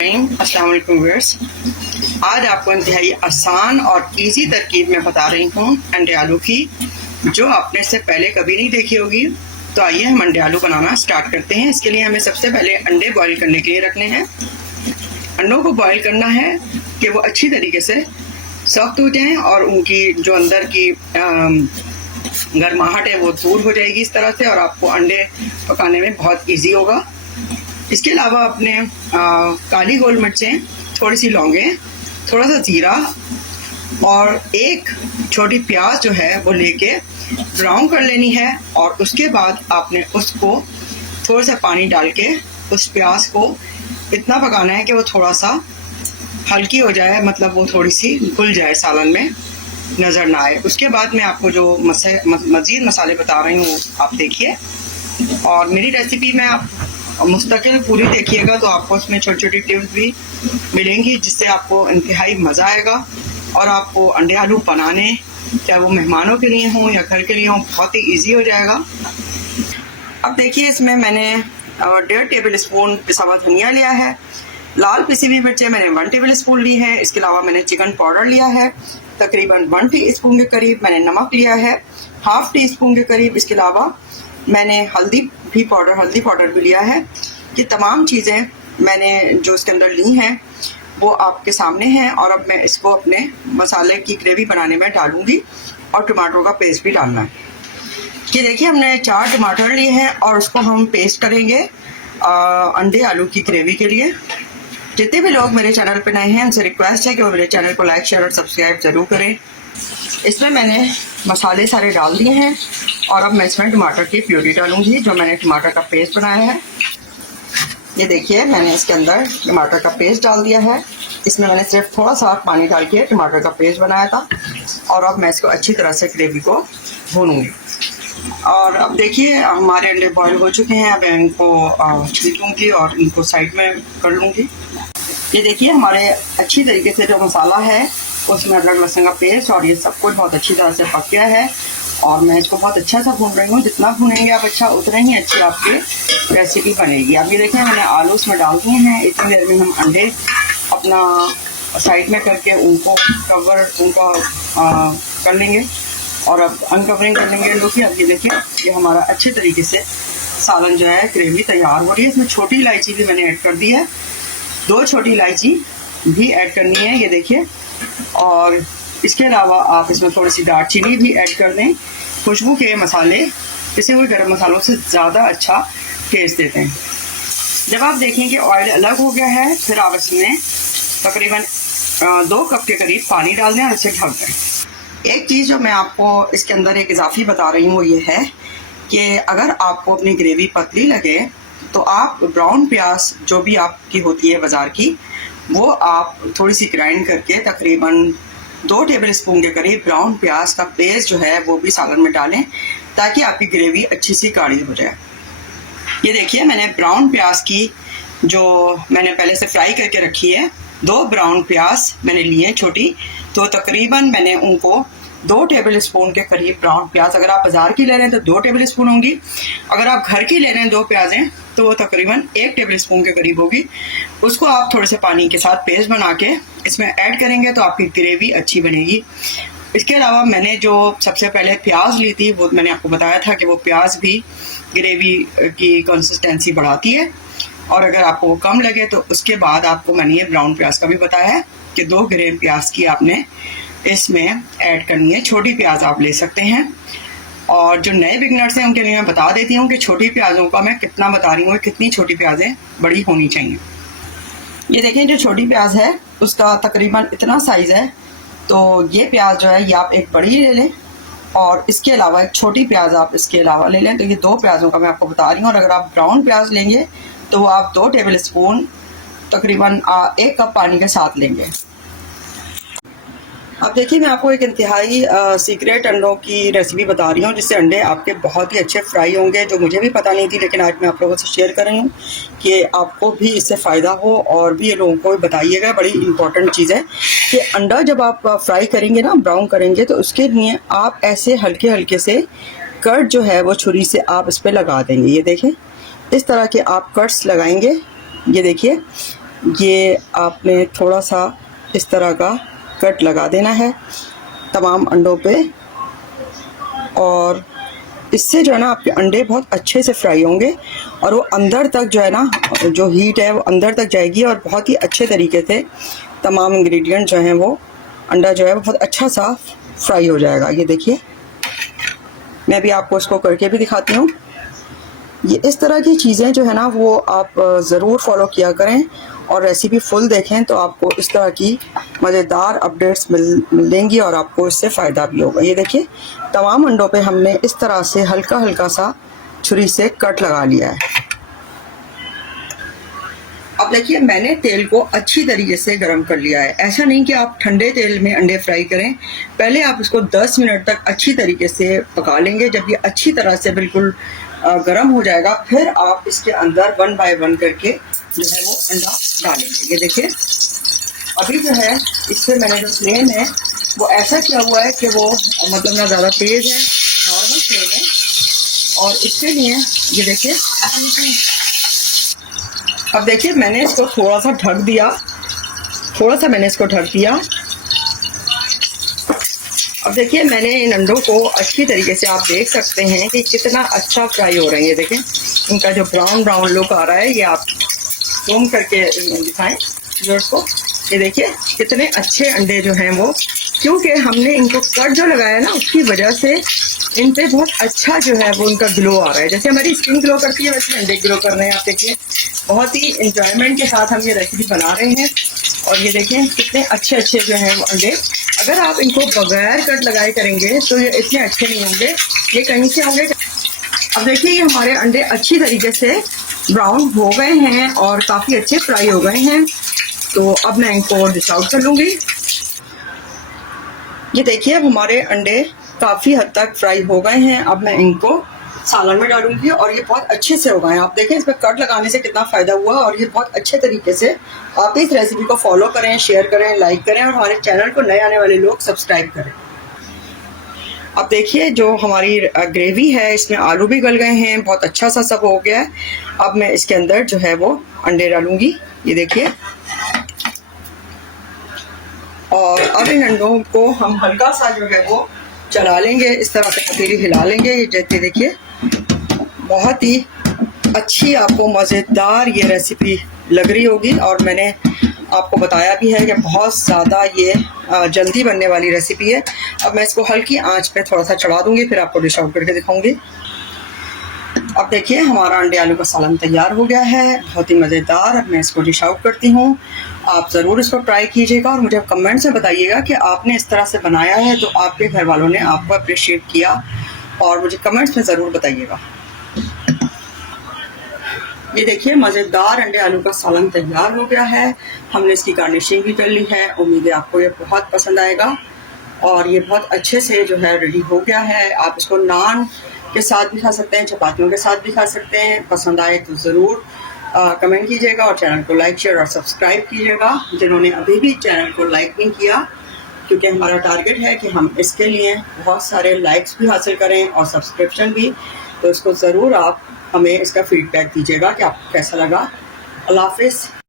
अस्सलाम वालेकुम व्यूअर्स। आज आपको इंतहाई आसान और इजी तरकीब में बता रही हूँ अंडे आलू की, जो आपने इससे पहले कभी नहीं देखी होगी। तो आइए हम अंडे आलू बनाना स्टार्ट करते हैं। इसके लिए हमें सबसे पहले अंडे बॉईल करने के लिए रखने हैं। अंडों को बॉईल करना है कि वो अच्छी तरीके से सख्त हो जाएं और उनकी जो अंदर की गर्माहट है वो दूर हो जाएगी इस तरह से, और आपको अंडे पकाने में बहुत ईजी होगा। इसके अलावा अपने काली गोल मिर्चें, थोड़ी सी लौंगें, थोड़ा सा जीरा और एक छोटी प्याज जो है वो लेके ब्राउन कर लेनी है। और उसके बाद आपने उसको थोड़ा सा पानी डाल के उस प्याज को इतना पकाना है कि वो थोड़ा सा हल्की हो जाए, मतलब वो थोड़ी सी घुल जाए, सालन में नज़र ना आए। उसके बाद मैं आपको जो मज़ीद मसाले बता रही हूँ आप देखिए, और मेरी रेसिपी में आप मुस्तकिल पूरी देखिएगा तो आपको उसमें छोटी छोटी टिप्स भी मिलेंगी, जिससे आपको इंतहाई मज़ा आएगा और आपको अंडे आलू बनाने, चाहे वो मेहमानों के लिए हों या घर के लिए हों, बहुत ही इजी हो जाएगा। अब देखिए, इसमें मैंने 1.5 टेबल स्पून पिसा हुआ धनिया लिया है। लाल पिसी हुई मिर्चें मैंने 1 टेबल स्पून ली है। इसके अलावा मैंने चिकन पाउडर लिया है, तकरीबन 1 टीस्पून के करीब। मैंने नमक लिया है 1/2 टीस्पून के करीब। इसके अलावा मैंने हल्दी पाउडर भी लिया है। ये तमाम चीज़ें मैंने जो इसके अंदर ली हैं वो आपके सामने हैं। और अब मैं इसको अपने मसाले की ग्रेवी बनाने में डालूंगी, और टमाटरों का पेस्ट भी डालना है। ये देखिए, हमने 4 टमाटर लिए हैं और उसको हम पेस्ट करेंगे अंडे आलू की ग्रेवी के लिए। जितने भी लोग मेरे चैनल पे नए हैं उनसे रिक्वेस्ट है कि वो मेरे चैनल को लाइक, शेयर और सब्सक्राइब ज़रूर करें। इसमें मैंने मसाले सारे डाल दिए हैं और अब मैं इसमें टमाटर की प्यूरी डालूंगी, जो मैंने टमाटर का पेस्ट बनाया है। ये देखिए, मैंने इसके अंदर टमाटर का पेस्ट डाल दिया है। इसमें मैंने सिर्फ थोड़ा सा पानी डाल के टमाटर का पेस्ट बनाया था, और अब मैं इसको अच्छी तरह से ग्रेवी को भूनूंगी। और अब देखिए, हमारे अंडे बॉईल हो चुके हैं। अब मैं इनको छील लूँगी और इनको साइड में कर लूँगी। ये देखिए, हमारे अच्छी तरीके से जो मसाला है उसमें अदरक लहसुन का पेस्ट और ये सब कुछ बहुत अच्छी तरह से पक गया है, और मैं इसको बहुत अच्छा सा भून रही हूँ। जितना भूनेंगे आप अच्छा, उतना ही अच्छी आपकी रेसिपी बनेगी। अब ये देखें, मैंने आलू उसमें डाल दिए हैं। इतनी देर में हम अंडे अपना साइड में करके उनको कर लेंगे, और अब अनकवरिंग कर लेंगे अंडों की। अब ये देखिए, ये हमारा अच्छे तरीके से सालन जो है, ग्रेवी तैयार हो रही है। इसमें छोटी इलायची भी मैंने ऐड कर दी है, 2 छोटी इलायची भी ऐड करनी है, ये देखिए। और इसके अलावा आप इसमें थोड़ी सी दालचीनी भी ऐड कर दें। खुशबू के मसाले पिसे हुए गरम मसालों से ज़्यादा अच्छा टेस्ट देते हैं। जब आप देखें कि ऑयल अलग हो गया है, फिर आप इसमें तकरीबन 2 कप के करीब पानी डाल दें और इसे ढक दें। एक चीज़ जो मैं आपको इसके अंदर एक इजाफी बता रही हूँ वो ये है कि अगर आपको अपनी ग्रेवी पतली लगे तो आप ब्राउन प्याज जो भी आपकी होती है बाज़ार की, वो आप थोड़ी सी ग्राइंड करके तकरीबन 2 टेबल स्पून के करीब ब्राउन प्याज का पेस्ट जो है वो भी सालन में डालें, ताकि आपकी ग्रेवी अच्छी सी गाढ़ी हो जाए। ये देखिए, मैंने ब्राउन प्याज की जो मैंने पहले से फ्राई करके रखी है, 2 ब्राउन प्याज मैंने लिए हैं छोटी, तो तकरीबन मैंने उनको 2 टेबल स्पून के करीब ब्राउन प्याज, अगर आप बाज़ार की ले रहे हैं तो 2 टेबल स्पून होंगी, अगर आप घर की ले रहे हैं 2 प्याज़ें तो वो तकरीबन 1 टेबल स्पून के करीब होगी। उसको आप थोड़े से पानी के साथ पेस्ट बना के इसमें ऐड करेंगे तो आपकी ग्रेवी अच्छी बनेगी। इसके अलावा मैंने जो सबसे पहले प्याज ली थी, वो मैंने आपको बताया था कि वो प्याज भी ग्रेवी की कंसिस्टेंसी बढ़ाती है, और अगर आपको कम लगे तो उसके बाद आपको मैंने ये ब्राउन प्याज का भी बताया है कि 2 ग्रेम प्याज की आपने इसमें ऐड करनी है। छोटी प्याज आप ले सकते हैं, और जो नए बिगनर्स हैं उनके लिए मैं बता देती हूँ कि छोटी प्याज़ों का मैं कितना बता रही हूँ, कितनी छोटी प्याज़ें बड़ी होनी चाहिए। ये देखें, जो छोटी प्याज है उसका तकरीबन इतना साइज़ है, तो ये प्याज जो है ये आप एक बड़ी ले लें, और इसके अलावा एक छोटी प्याज आप इसके अलावा ले लें। तो ये 2 प्याज़ों का मैं आपको बता रही हूँ। और अगर आप ब्राउन प्याज लेंगे तो आप 2 टेबल स्पून तकरीबन 1 कप पानी के साथ लेंगे। अब देखिए, मैं आपको एक इंतहाई सीक्रेट अंडों की रेसिपी बता रही हूँ, जिससे अंडे आपके बहुत ही अच्छे फ्राई होंगे, जो मुझे भी पता नहीं थी, लेकिन आज मैं आप लोगों से शेयर कर रही हूँ कि आपको भी इससे फ़ायदा हो और भी ये लोगों को बताइएगा। बड़ी इंपॉर्टेंट चीज़ है कि अंडा जब आप फ्राई करेंगे ना, ब्राउन करेंगे, तो उसके लिए आप ऐसे हल्के हल्के से कट जो है वो छुरी से आप इस पर लगा देंगे। ये देखें, इस तरह के आप कट्स लगाएंगे। ये देखिए, ये आपने थोड़ा सा इस तरह का कट लगा देना है तमाम अंडों पे, और इससे जो है ना आपके अंडे बहुत अच्छे से फ्राई होंगे और वो अंदर तक जो है ना, जो हीट है वो अंदर तक जाएगी और बहुत ही अच्छे तरीके से तमाम इंग्रेडिएंट जो हैं वो, अंडा जो है वो बहुत अच्छा सा फ्राई हो जाएगा। ये देखिए, मैं भी आपको इसको करके भी दिखाती हूँ। ये इस तरह की चीज़ें जो है ना वो आप ज़रूर फॉलो किया करें और रेसिपी फुल देखें, तो आपको इस तरह की मज़ेदार अपडेट्स मिलेंगी और आपको इससे फ़ायदा भी होगा। ये देखिए, तमाम अंडों पे हमने इस तरह से हल्का हल्का सा छुरी से कट लगा लिया है। अब देखिए, मैंने तेल को अच्छी तरीके से गर्म कर लिया है। ऐसा नहीं कि आप ठंडे तेल में अंडे फ्राई करें, पहले आप इसको 10 मिनट तक अच्छी तरीके से पका लेंगे। जब ये अच्छी तरह से बिल्कुल गर्म हो जाएगा, फिर आप इसके अंदर 1 बाय 1 करके जो है वो अंडा डालेंगे। ये देखिए, अभी जो है इससे मैंने जो फ्लेम है वो ऐसा किया हुआ है कि वो मतलब ना ज़्यादा तेज़ है, नॉर्मल फ्लेम है। और इसके लिए ये देखिए, अब देखिए मैंने इसको थोड़ा सा ढक दिया, मैंने इसको ढक दिया। अब देखिए, मैंने इन अंडों को अच्छी तरीके से, आप देख सकते हैं कि कितना अच्छा फ्राई हो रहे हैं। ये देखें, इनका जो ब्राउन ब्राउन लुक आ रहा है, ये आप जूम करके दिखाएं व्यूअर्स को। ये देखिए कितने अच्छे अंडे जो हैं वो, क्योंकि हमने इनको कट जो लगाया ना उसकी वजह से इन पे बहुत अच्छा जो है वो इनका ग्लो आ रहा है। जैसे हमारी स्किन ग्लो करती है वैसे अंडे ग्लो कर रहे हैं। आप देखिए, बहुत ही इंजॉयमेंट के साथ हम ये रेसिपी बना रहे हैं। और ये देखें कितने अच्छे अच्छे जो हैं वो अंडे। अगर आप इनको बगैर कट लगाए करेंगे तो ये इतने अच्छे नहीं होंगे, ये कहीं से होंगे। अब देखिए, ये हमारे अंडे अच्छी तरीके से ब्राउन हो गए हैं और काफ़ी अच्छे फ्राई हो गए हैं। तो अब मैं इनको डिश आउट कर लूँगी। ये देखिए, अब हमारे अंडे काफ़ी हद तक फ्राई हो गए हैं। अब मैं इनको सालन में डालूंगी और ये बहुत अच्छे से हो गए हैं। आप देखें इस पर कट लगाने से कितना फ़ायदा हुआ, और ये बहुत अच्छे तरीके से आप इस रेसिपी को फॉलो करें, शेयर करें, लाइक करें और हमारे चैनल को नए आने वाले लोग सब्सक्राइब करें। अब देखिए, जो हमारी ग्रेवी है इसमें आलू भी गल गए हैं, बहुत अच्छा सा सब हो गया है। अब मैं इसके अंदर जो है वो अंडे डालूंगी। ये देखिए, और अब इन अंडों को हम हल्का सा जो है वो चला लेंगे, इस तरह से पतीली हिला लेंगे। ये जैसे देखिए, बहुत ही अच्छी आपको मज़ेदार ये रेसिपी लग रही होगी, और मैंने आपको बताया भी है कि बहुत ज़्यादा ये जल्दी बनने वाली रेसिपी है। अब मैं इसको हल्की आंच पे थोड़ा सा चढ़ा दूंगी, फिर आपको डिश आउट करके दिखाऊंगी। अब देखिए, हमारा अंडे आलू का सालन तैयार हो गया है, बहुत ही मज़ेदार। अब मैं इसको डिश आउट करती हूँ। आप ज़रूर इसको ट्राई कीजिएगा और मुझे कमेंट्स में बताइएगा कि आपने इस तरह से बनाया है तो आपके घर वालों ने आपको अप्रिशिएट किया, और मुझे कमेंट्स में ज़रूर बताइएगा। ये देखिए, मज़ेदार अंडे आलू का सालन तैयार हो गया है। हमने इसकी गार्निशिंग भी कर ली है। उम्मीद है आपको ये बहुत पसंद आएगा, और ये बहुत अच्छे से जो है रेडी हो गया है। आप इसको नान के साथ भी खा सकते हैं, चपातियों के साथ भी खा सकते हैं। पसंद आए तो ज़रूर कमेंट कीजिएगा और चैनल को लाइक, शेयर और सब्सक्राइब कीजिएगा जिन्होंने अभी भी चैनल को लाइक नहीं किया, क्योंकि हमारा टारगेट है कि हम इसके लिए बहुत सारे लाइक्स भी हासिल करें और सब्सक्रिप्शन भी। तो इसको ज़रूर आप हमें इसका फीडबैक दीजिएगा कि आपको कैसा लगा। अल्लाह हाफ़िज़।